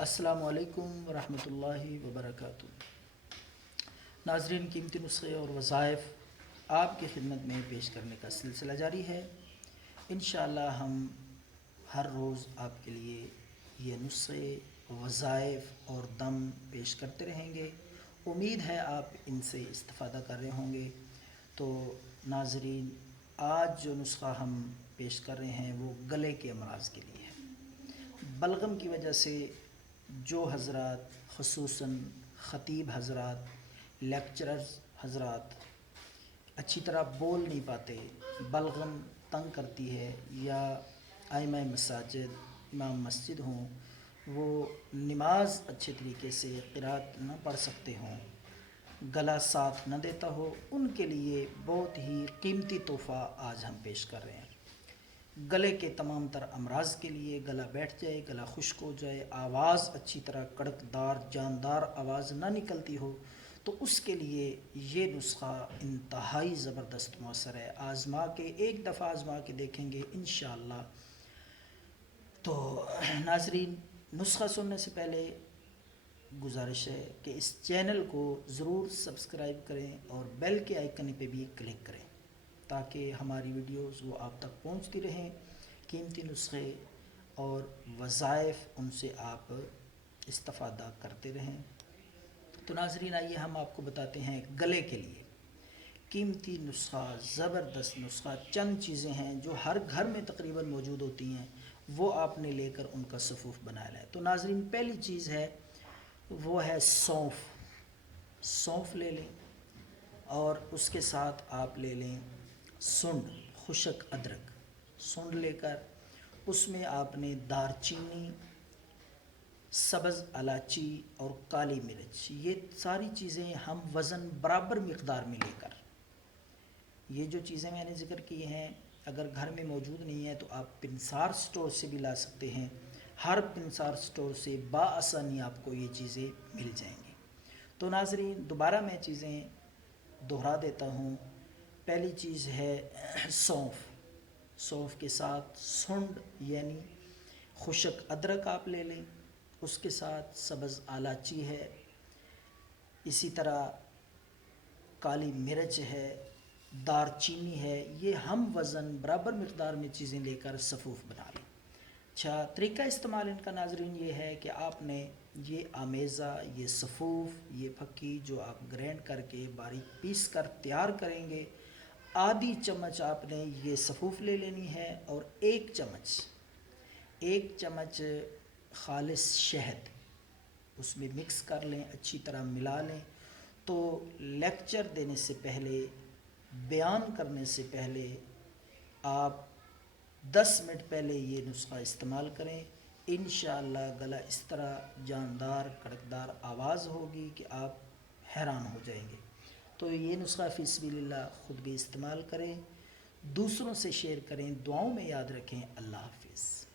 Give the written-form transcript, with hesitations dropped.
السلام علیکم ورحمۃ اللہ وبرکاتہ۔ ناظرین، قیمتی نسخے اور وظائف آپ کی خدمت میں پیش کرنے کا سلسلہ جاری ہے۔ انشاءاللہ ہم ہر روز آپ کے لیے یہ نسخے، وظائف اور دم پیش کرتے رہیں گے۔ امید ہے آپ ان سے استفادہ کر رہے ہوں گے۔ تو ناظرین، آج جو نسخہ ہم پیش کر رہے ہیں وہ گلے کے امراض کے لیے ہے۔ بلغم کی وجہ سے جو حضرات، خصوصاً خطیب حضرات، لیکچررز حضرات اچھی طرح بول نہیں پاتے، بلغم تنگ کرتی ہے، یا ائمہ مساجد، امام مسجد ہوں، وہ نماز اچھے طریقے سے قرات نہ پڑھ سکتے ہوں، گلا ساتھ نہ دیتا ہو، ان کے لیے بہت ہی قیمتی تحفہ آج ہم پیش کر رہے ہیں۔ گلے کے تمام تر امراض کے لیے، گلا بیٹھ جائے، گلا خشک ہو جائے، آواز اچھی طرح کڑکدار جاندار آواز نہ نکلتی ہو، تو اس کے لیے یہ نسخہ انتہائی زبردست مؤثر ہے۔ آزما کے، ایک دفعہ آزما کے دیکھیں گے انشاءاللہ۔ تو ناظرین، نسخہ سننے سے پہلے گزارش ہے کہ اس چینل کو ضرور سبسکرائب کریں اور بیل کے آئیکن پہ بھی کلک کریں تاکہ ہماری ویڈیوز وہ آپ تک پہنچتی رہیں۔ قیمتی نسخے اور وظائف، ان سے آپ استفادہ کرتے رہیں۔ تو ناظرین، آئیے ہم آپ کو بتاتے ہیں گلے کے لیے قیمتی نسخہ، زبردست نسخہ۔ چند چیزیں ہیں جو ہر گھر میں تقریباً موجود ہوتی ہیں، وہ آپ نے لے کر ان کا صفوف بنا لیں۔ تو ناظرین، پہلی چیز ہے وہ ہے سونف۔ سونف لے لیں، اور اس کے ساتھ آپ لے لیں سنڈ، خشک ادرک۔ سنڈ لے کر اس میں آپ نے دار چینی، سبز الائچی اور کالی مرچ، یہ ساری چیزیں ہم وزن برابر مقدار میں لے کر، یہ جو چیزیں میں نے ذکر کی ہیں اگر گھر میں موجود نہیں ہیں تو آپ پنسار سٹور سے بھی لا سکتے ہیں۔ ہر پنسار سٹور سے بآسانی آپ کو یہ چیزیں مل جائیں گی۔ تو ناظرین، دوبارہ میں چیزیں دہرا دیتا ہوں۔ پہلی چیز ہے سونف۔ سونف کے ساتھ سنڈ یعنی خشک ادرک آپ لے لیں، اس کے ساتھ سبز الائچی ہے، اسی طرح کالی مرچ ہے، دار چینی ہے۔ یہ ہم وزن برابر مقدار میں چیزیں لے کر صفوف بنا لیں۔ اچھا، طریقہ استعمال ان کا ناظرین یہ ہے کہ آپ نے یہ آمیزہ، یہ صفوف، یہ پھکی جو آپ گرینڈ کر کے باریک پیس کر تیار کریں گے، آدھی چمچ آپ نے یہ صفوف لے لینی ہے، اور ایک چمچ خالص شہد اس میں مکس کر لیں، اچھی طرح ملا لیں۔ تو لیکچر دینے سے پہلے، بیان کرنے سے پہلے، آپ 10 منٹ پہلے یہ نسخہ استعمال کریں۔ انشاءاللہ گلا اس طرح جاندار کڑکدار آواز ہوگی کہ آپ حیران ہو جائیں گے۔ تو یہ نسخہ فی سبیل اللہ خود بھی استعمال کریں، دوسروں سے شیئر کریں، دعاؤں میں یاد رکھیں۔ اللہ حافظ۔